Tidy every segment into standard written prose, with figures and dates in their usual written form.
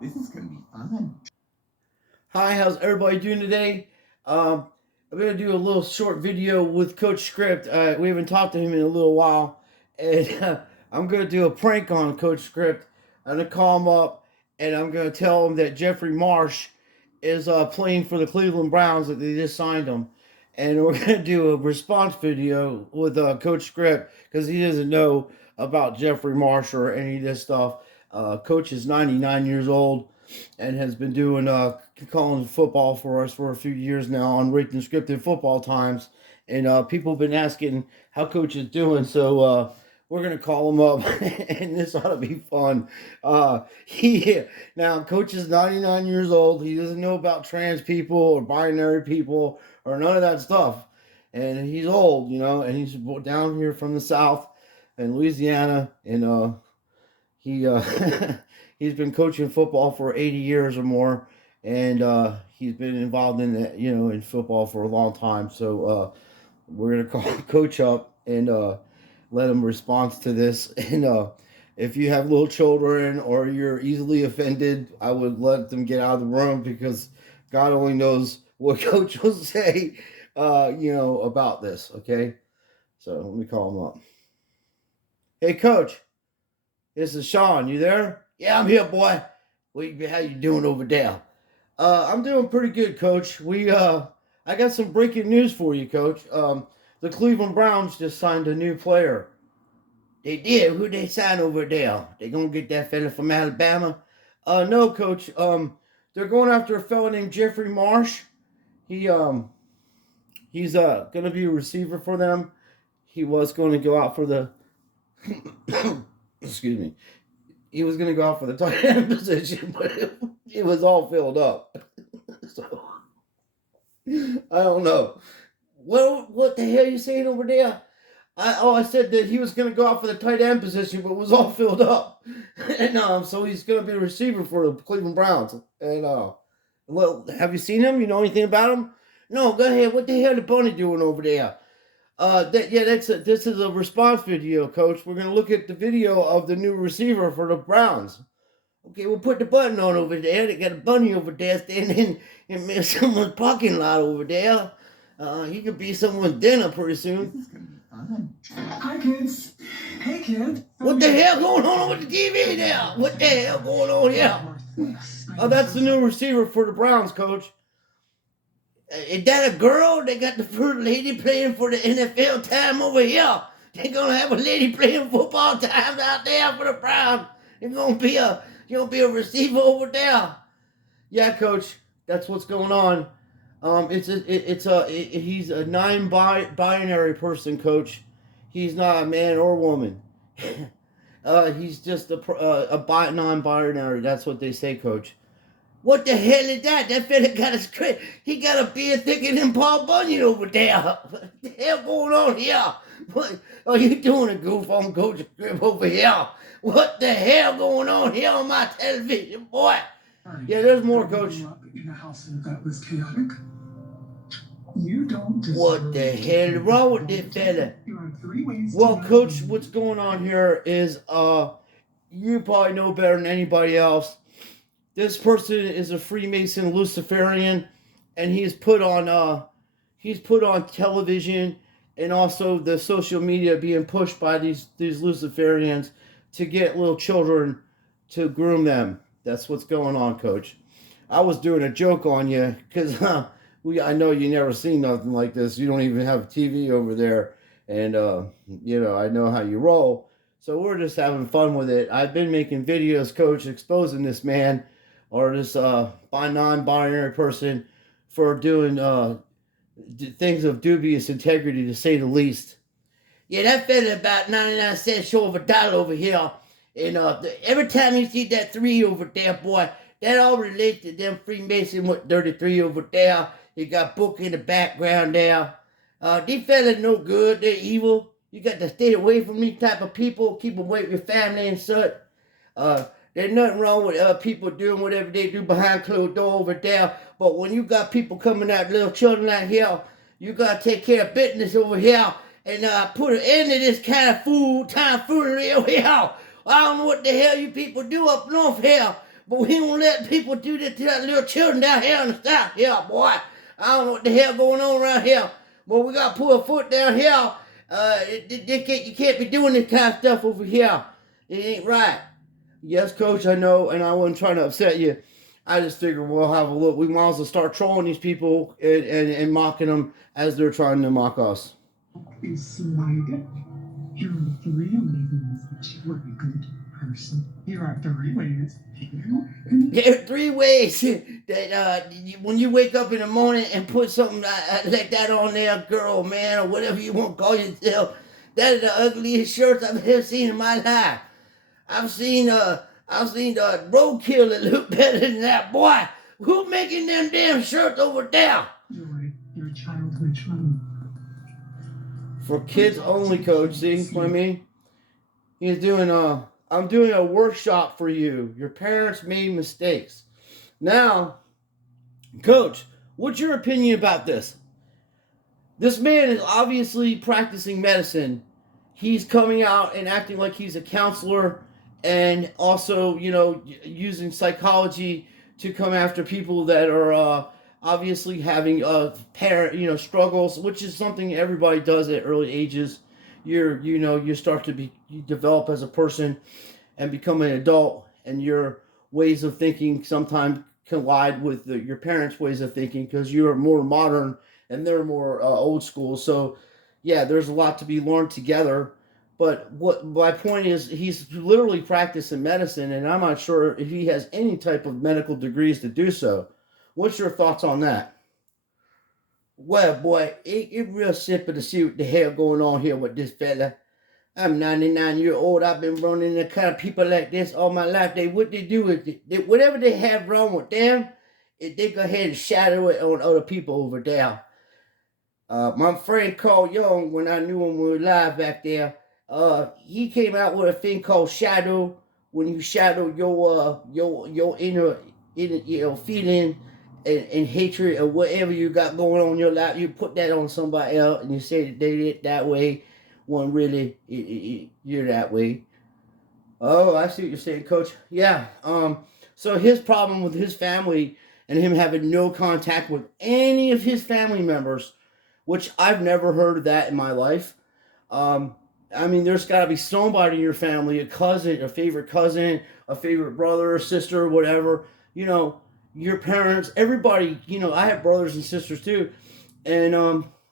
This is gonna be fun. Hi, how's everybody doing today? I'm gonna do a little short video with Coach Script. We haven't talked to him in a little while, and I'm gonna do a prank on Coach Script. I'm gonna call him up, and I'm gonna tell him that Jeffrey Marsh is playing for the Cleveland Browns, that they just signed him, and we're gonna do a response video with Coach Script because he doesn't know about Jeffrey Marsh or any of this stuff. Coach is 99 years old and has been doing calling football for us for a few years now on Written Scripted Football Times. And people have been asking how Coach is doing, so we're gonna call him up, and this ought to be fun. He now Coach is 99 years old. He doesn't know about trans people or binary people or none of that stuff, and he's old, and he's down here from the South in Louisiana, and he he's been coaching football for 80 years or more, and he's been involved in in football for a long time. So we're gonna call Coach up and let him respond to this. And if you have little children or you're easily offended, I would let them get out of the room because God only knows what Coach will say, about this. Okay, so let me call him up. Hey, Coach. This is Sean. You there? Yeah, I'm here, boy. How you doing over there? I'm doing pretty good, Coach. I got some breaking news for you, Coach. The Cleveland Browns just signed a new player. They did. Who they sign over there? They gonna get that fella from Alabama? No, Coach. They're going after a fella named Jeffrey Marsh. He he's gonna be a receiver for them. He was going to go out for the excuse me. He was going to go out for the tight end position, but it was all filled up. So I don't know. Well, what the hell are you saying over there? I said that he was going to go out for the tight end position, but it was all filled up, and so he's going to be a receiver for the Cleveland Browns. And well, have you seen him? You know anything about him? No, go ahead. What the hell the bunny doing over there? This is a response video, Coach. We're gonna look at the video of the new receiver for the Browns. Okay, we'll put the button on over there. They got a bunny over there standing in someone's parking lot over there. He could be someone's dinner pretty soon. This is gonna be fun. Hi, kids. Hey, kid. What the hell going on with the TV there? What the hell going on here? Oh, that's the new receiver for the Browns, Coach. Is that a girl? They got the first lady playing for the NFL time over here. They're gonna have a lady playing football times out there for the Browns. You're gonna be a receiver over there. Yeah, Coach, that's what's going on. He's a non-binary person, Coach. He's not a man or woman. He's just a non-binary. That's what they say, Coach. What the hell is that? That fella got a script. He got a beard thicker than Paul Bunyan over there. What the hell going on here? What are you doing, a goof on Coach Script over here? What the hell going on here on my television, boy? Yeah, there's more, Coach. In a house that was chaotic. You don't deserve. What the hell is wrong with this fella? You have 3 ways. Well, Coach, what's going on here is you probably know better than anybody else. This person is a Freemason Luciferian, and he's put on television and also the social media being pushed by these Luciferians to get little children to groom them. That's what's going on, Coach. I was doing a joke on you because I know you never seen nothing like this. You don't even have a TV over there, and I know how you roll. So we're just having fun with it. I've been making videos, Coach, exposing this man or this non-binary person for doing things of dubious integrity, to say the least. Yeah, that fella about 99 cents short of $1 over here. And every time you see that 3 over there, boy, that all relates to them Freemason with 33 over there. You got book in the background there. These fellas no good. They're evil. You got to stay away from these type of people. Keep away from your family and such. There's nothing wrong with people doing whatever they do behind closed door over there. But when you got people coming out, little children out here, you got to take care of business over here and put an end to this kind of tomfoolery over here. I don't know what the hell you people do up north here, but we don't let people do that to that little children down here in the South here, boy. I don't know what the hell going on around here, but we got to put a foot down here. You can't be doing this kind of stuff over here. It ain't right. Yes, Coach, I know, and I wasn't trying to upset you. I just figured we'll have a look. We might as well start trolling these people and mocking them as they're trying to mock us. Is slide. You're three reasons that you were a good person. Here are three ways. There are three ways that when you wake up in the morning and put something like that on there, girl, man, or whatever you want to call yourself, that is the ugliest shirts I've ever seen in my life. I've seen the roadkill that look better than that, boy. Who's making them damn shirts over there? Joy, your childhood trauma. For kids only, Coach. See what I mean? He's doing I'm doing a workshop for you. Your parents made mistakes. Now, Coach, what's your opinion about this? This man is obviously practicing medicine. He's coming out and acting like he's a counselor and also, using psychology to come after people that are obviously having struggles, which is something everybody does at early ages. You start to you develop as a person and become an adult, and your ways of thinking sometimes collide with your parents' ways of thinking because you are more modern and they're more old school. So, yeah, there's a lot to be learned together. But what my point is, he's literally practicing medicine, and I'm not sure if he has any type of medical degrees to do so. What's your thoughts on that? Well, boy, it's real simple to see what the hell going on here with this fella. I'm 99 years old. I've been running the kind of people like this all my life. What they do is, whatever they have wrong with them, they go ahead and shadow it on other people over there. My friend Carl Young, when I knew him when we were live back there, he came out with a thing called shadow. When you shadow your inner feeling and hatred or whatever you got going on in your life, you put that on somebody else and you say that they did it that way, when really you're that way. Oh, I see what you're saying, Coach. Yeah. So his problem with his family and him having no contact with any of his family members, which I've never heard of that in my life. There's got to be somebody in your family, a cousin, a favorite brother or sister or whatever, your parents, everybody, I have brothers and sisters too. And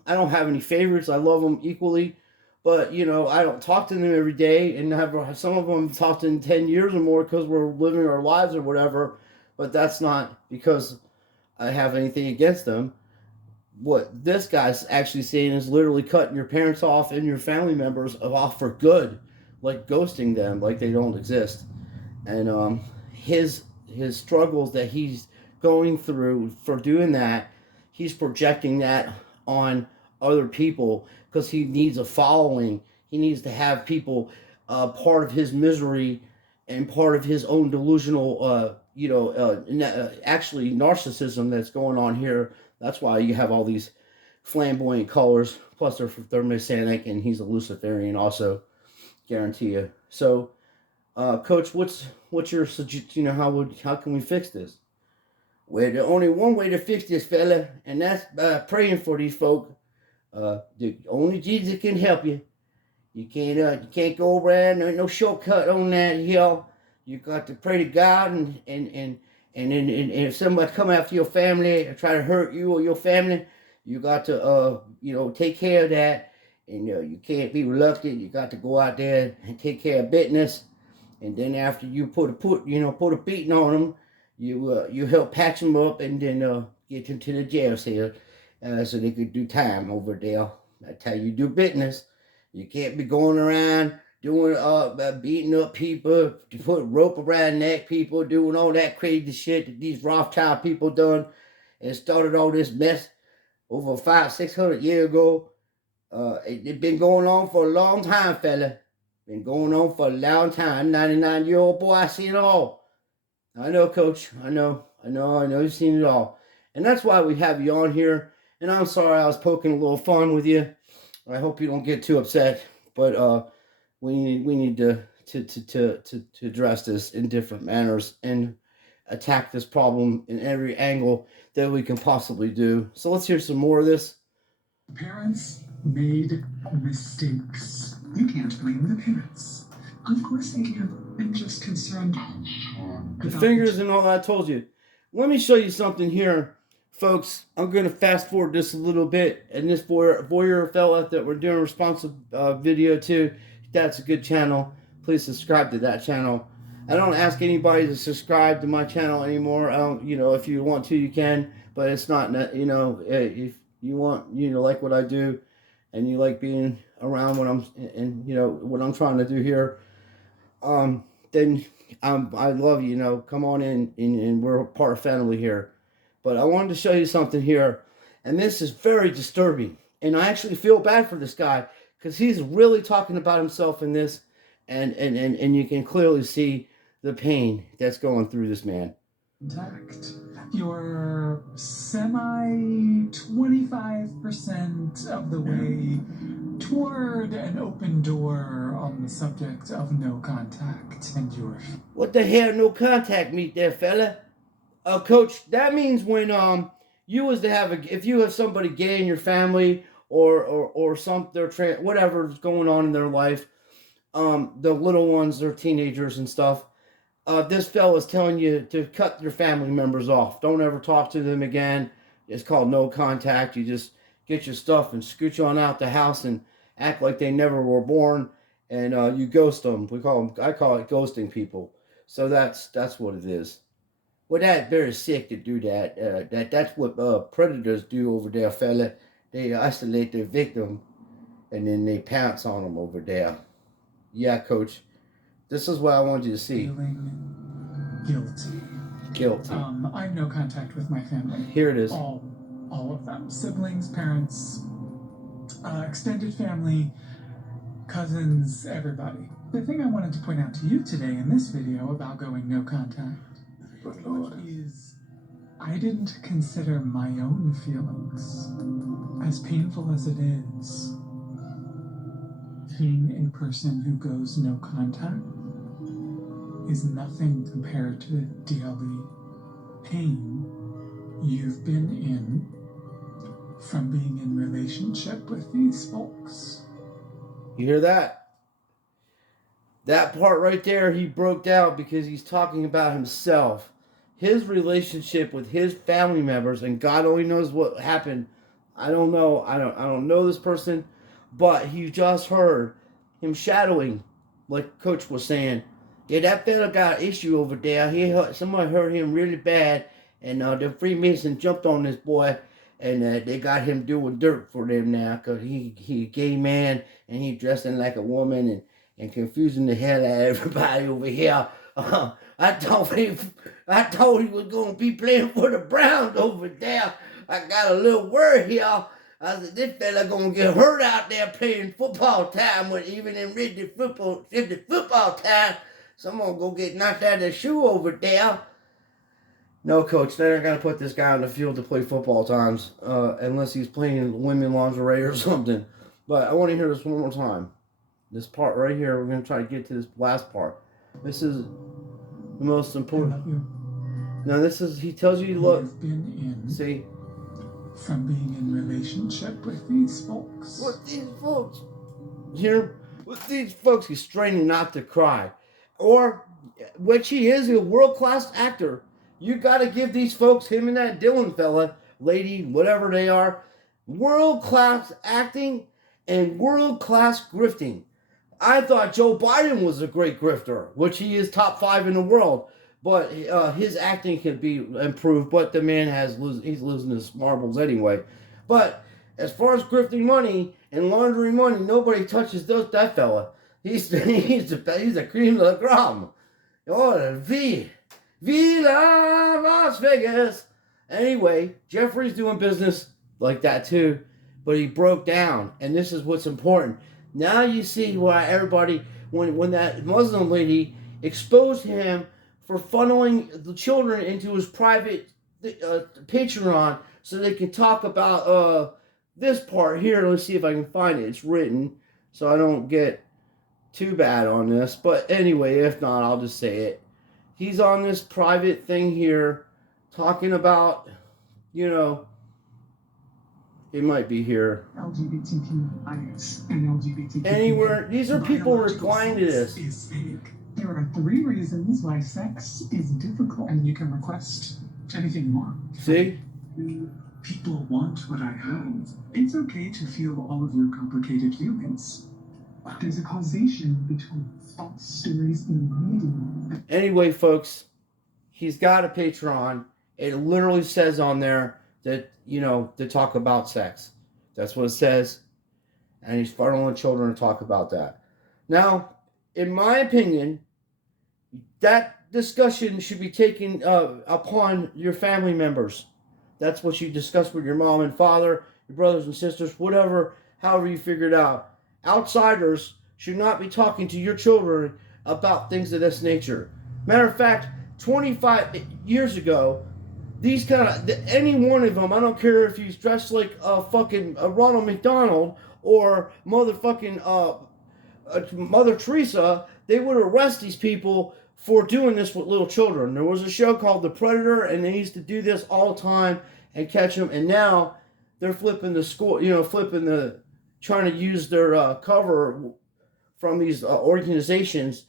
I don't have any favorites. I love them equally. But, I don't talk to them every day. And some of them talked in 10 years or more because we're living our lives or whatever. But that's not because I have anything against them. What this guy's actually saying is literally cutting your parents off and your family members off for good, like ghosting them, like they don't exist. And his struggles that he's going through for doing that, he's projecting that on other people because he needs a following. He needs to have people part of his misery and part of his own delusional, actually narcissism that's going on here. That's why you have all these flamboyant colors. Plus, they're Messianic, and he's a Luciferian also. Guarantee you. So, Coach, what's your suggestion? How can we fix this? Well, there's only one way to fix this, fella, and that's praying for these folk. Only Jesus can help you. You can't go around. There ain't no shortcut on that hill. You got to pray to God, and if somebody come after your family or try to hurt you or your family, you got to take care of that. And you can't be reluctant. You got to go out there and take care of business. And then after you put a beating on them, you help patch them up and then get them to the jail cell so they could do time over there. That's how you do business. You can't be going around doing beating up people, to put rope around neck people, doing all that crazy shit that these Rothschild people done and started all this mess over 500-600 years ago. It's been going on for a long time, fella. Been going on for a long time. 99-year-old boy, I seen it all. I know, Coach. I know you've seen it all. And that's why we have you on here. And I'm sorry I was poking a little fun with you. I hope you don't get too upset. But we need to address this in different manners. And attack this problem in every angle that we can possibly do. So let's hear some more of this. Parents made mistakes. You can't blame the parents. Of course they can't. I'm just concerned. The fingers and all that I told you. Let me show you something here, folks. I'm going to fast forward this a little bit. And this voyeur fella that we're doing a responsive video to, that's a good channel. Please subscribe to that channel. I don't ask anybody to subscribe to my channel anymore. If you want to, you can. But it's not, if you want, like what I do, and you like being around when what I'm trying to do here, then I love you. Come on in, and we're a part of family here. But I wanted to show you something here, and this is very disturbing. And I actually feel bad for this guy because he's really talking about himself in this, and you can clearly see the pain that's going through this man. Contact. You're 25% of the way toward an open door on the subject of no contact, and you're... What the hell, no contact mean there, fella? Coach, that means when you was to have if you have somebody gay in your family or whatever's going on in their life, the little ones, they're teenagers and stuff. This fella's telling you to cut your family members off. Don't ever talk to them again. It's called no contact. You just get your stuff and scooch on out the house and act like they never were born, and you ghost them. I call it ghosting people. So that's what it is. Well, that's very sick to do that. That's what predators do over there, fella. They isolate their victim, and then they pounce on them over there. Yeah, Coach. This is what I want you to see. Feeling guilty. Guilty. I have no contact with my family. Here it is. All of them. Siblings, parents, extended family, cousins, everybody. The thing I wanted to point out to you today in this video about going no contact is I didn't consider my own feelings, as painful as it is. Being a person who goes no contact is nothing compared to the daily pain you've been in from being in relationship with these folks. You hear that? That part right there, he broke down because he's talking about himself. His relationship with his family members, and God only knows what happened. I don't know. I don't know this person, but you just heard him shadowing, like Coach was saying. Yeah, that fella got an issue over there. Somebody hurt him really bad, and the Freemason jumped on this boy, and they got him doing dirt for them now, because he a gay man, and he dressing like a woman, and confusing the hell out of everybody over here. I told he was going to be playing for the Browns over there. I got a little word here. I said, this fella going to get hurt out there playing football time, when even in Ridley football time, someone go get knocked out of their shoe over there. No, Coach, they're not going to put this guy on the field to play football times, unless he's playing women lingerie or something. But I want to hear this one more time. This part right here, we're going to try to get to this last part. This is the most important. Now, this is, he tells you, look, see, from being in relationship with these folks. With these folks. Here, with these folks, he's straining not to cry. Or, which he is, a world-class actor. You got to give these folks, him and that Dylan fella, lady, whatever they are, world-class acting and world-class grifting. I thought Joe Biden was a great grifter, which he is top 5 in the world. But his acting can be improved. But the man he's losing his marbles anyway. But as far as grifting money and laundering money, nobody touches that fella. He's the cream of the crop. Oh, Viva Las Vegas. Anyway, Jeffrey's doing business like that too, but he broke down, and this is what's important. Now you see why everybody, when that Muslim lady exposed him for funneling the children into his private Patreon so they can talk about this part here. Let's see if I can find it. It's written, so I don't get too bad on this. But anyway, if not, I'll just say it. he's on this private thing here talking about, you know, it might be here. LGBTQIS and LGBTQ. Anywhere. These are people replying to this. There are 3 reasons why sex is difficult, and you can request anything you want. See? People want what I have. It's okay to feel all of your complicated feelings. There's a causation between false stories in media. Anyway, folks, he's got a Patreon. It literally says on there that, you know, to talk about sex. That's what it says. And he's funneling children to talk about that. Now, in my opinion, that discussion should be taken upon your family members. That's what you discuss with your mom and father, your brothers and sisters, whatever, however you figure it out. Outsiders should not be talking to your children about things of this nature. Matter of fact, 25 years ago, these kind of, any one of them, I don't care if he's dressed like a fucking Ronald McDonald or motherfucking Mother Teresa, they would arrest these people for doing this with little children. There was a show called The Predator, and they used to do this all the time and catch them. And now they're flipping the school, you know, trying to use their cover from these organizations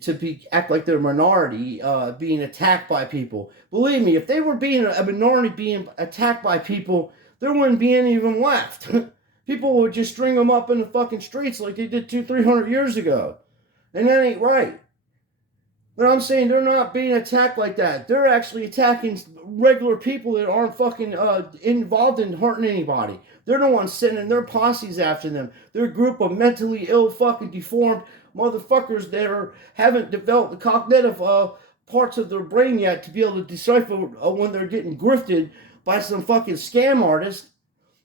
to act like they're a minority, being attacked by people. Believe me, if they were being a minority being attacked by people, there wouldn't be any of them left. People would just string them up in the fucking streets like they did 200-300 years ago. And that ain't right. But I'm saying they're not being attacked like that. They're actually attacking regular people that aren't fucking involved in hurting anybody. They're the ones sending their posses after them. They're a group of mentally ill, fucking deformed motherfuckers that haven't developed the cognitive parts of their brain yet to be able to decipher when they're getting grifted by some fucking scam artist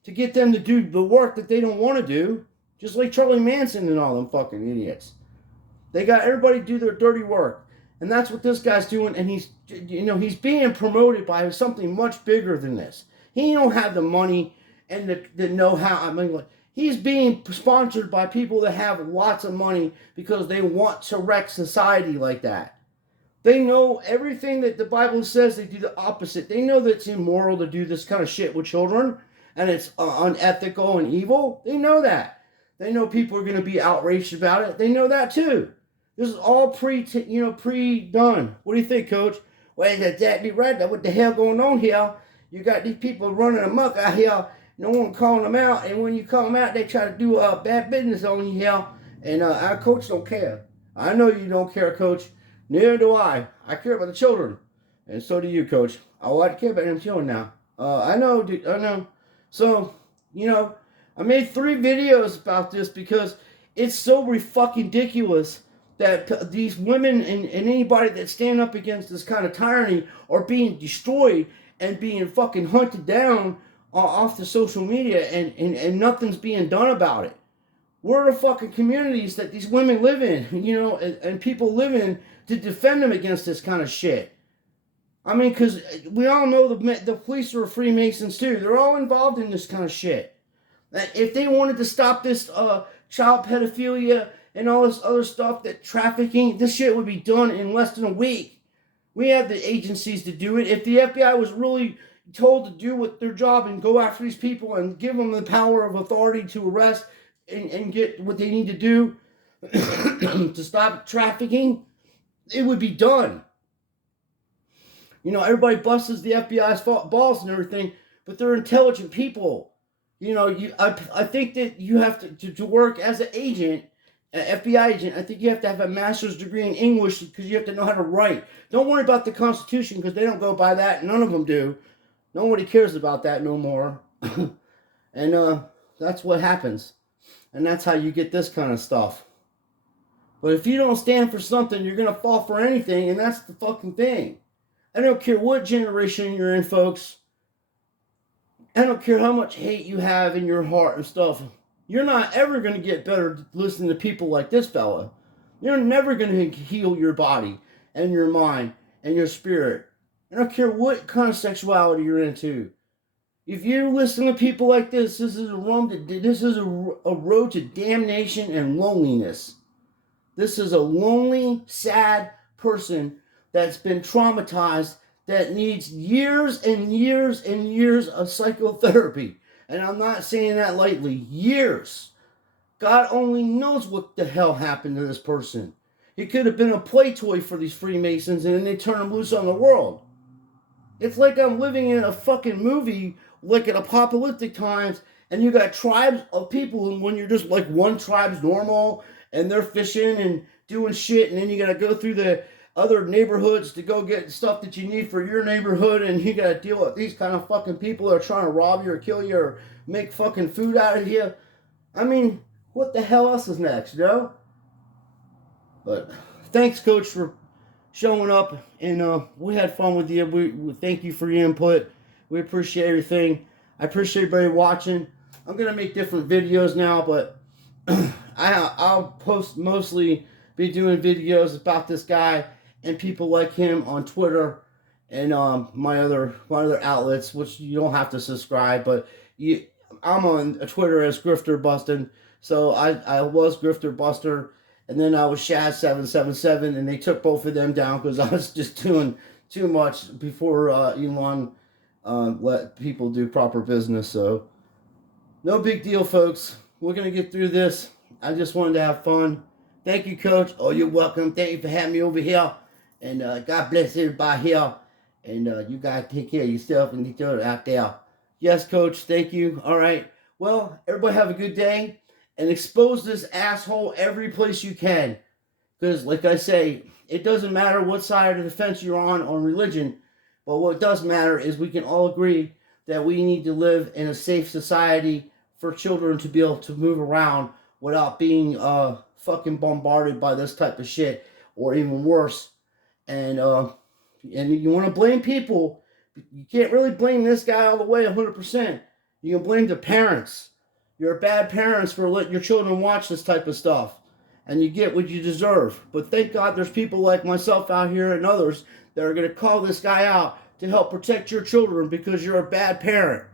to get them to do the work that they don't want to do. Just like Charlie Manson and all them fucking idiots. They got everybody do their dirty work. And that's what this guy's doing, and he's being promoted by something much bigger than this. He don't have the money and the know-how. I mean, he's being sponsored by people that have lots of money because they want to wreck society like that. They know everything that the Bible says. They do the opposite. They know that it's immoral to do this kind of shit with children, and it's unethical and evil. They know that. They know people are going to be outraged about it. They know that too. This is all pre-done. What do you think, Coach? Well, that's exactly right. Now, what the hell going on here? You got these people running amok out here. No one calling them out. And when you call them out, they try to do bad business on you here. And our coach don't care. I know you don't care, Coach. Neither do I. I care about the children. And so do you, Coach. I care about them children now. I know, dude. I know. So, I made 3 videos about this because it's so fucking ridiculous that these women and anybody that stand up against this kind of tyranny are being destroyed and being fucking hunted down off the social media and nothing's being done about it. Where are the fucking communities that these women live in, and people live in to defend them against this kind of shit? I mean, because we all know the police are Freemasons too. They're all involved in this kind of shit. If they wanted to stop this child pedophilia and all this other stuff, that trafficking, this shit would be done in less than a week. We have the agencies to do it. If the FBI was really told to do their job and go after these people and give them the power of authority to arrest and get what they need to do to stop trafficking, it would be done. Everybody busts the FBI's balls and everything, but they're intelligent people. I think that you have to work as an agent, an FBI agent. I think you have to have a master's degree in English because you have to know how to write. Don't worry about the Constitution because they don't go by that. None of them do. Nobody cares about that no more. And that's what happens. And that's how you get this kind of stuff. But if you don't stand for something, you're going to fall for anything, and that's the fucking thing. I don't care what generation you're in, folks. I don't care how much hate you have in your heart and stuff. You're not ever going to get better listening to people like this fella. You're never going to heal your body and your mind and your spirit. I don't care what kind of sexuality you're into. If you listen to people like this, this is a road to damnation and loneliness. This is a lonely, sad person that's been traumatized, that needs years and years and years of psychotherapy. And I'm not saying that lightly. Years. God only knows what the hell happened to this person. He could have been a play toy for these Freemasons, and then they turn him loose on the world. It's like I'm living in a fucking movie, like in apocalyptic times, and you got tribes of people, and when you're just like one tribe's normal, and they're fishing and doing shit, and then you gotta go through the other neighborhoods to go get stuff that you need for your neighborhood, and you gotta deal with these kind of fucking people that are trying to rob you or kill you or make fucking food out of you. I mean, what the hell else is next, you know? But thanks, Coach, for showing up, and we had fun with you. We thank you for your input. We appreciate everything. I appreciate everybody watching. I'm gonna make different videos now, but I'll mostly be doing videos about this guy and people like him on Twitter and my other outlets, which you don't have to subscribe, but I'm on Twitter as Grifter Bustin'. So I was Grifter Buster, and then I was Shaz777, and they took both of them down because I was just doing too much before Elon let people do proper business. So no big deal, folks. We're going to get through this. I just wanted to have fun. Thank you, Coach. Oh, you're welcome. Thank you for having me over here. And God bless everybody here. And you guys take care of yourself and each other out there. Yes, Coach. Thank you. All right. Well, everybody have a good day. And expose this asshole every place you can. Because, like I say, it doesn't matter what side of the fence you're on religion. But what does matter is we can all agree that we need to live in a safe society for children to be able to move around without being fucking bombarded by this type of shit, or even worse. And you want to blame people, you can't really blame this guy all the way 100%. You can blame the parents. You're bad parents for letting your children watch this type of stuff, and you get what you deserve. But thank God there's people like myself out here and others that are going to call this guy out to help protect your children because you're a bad parent.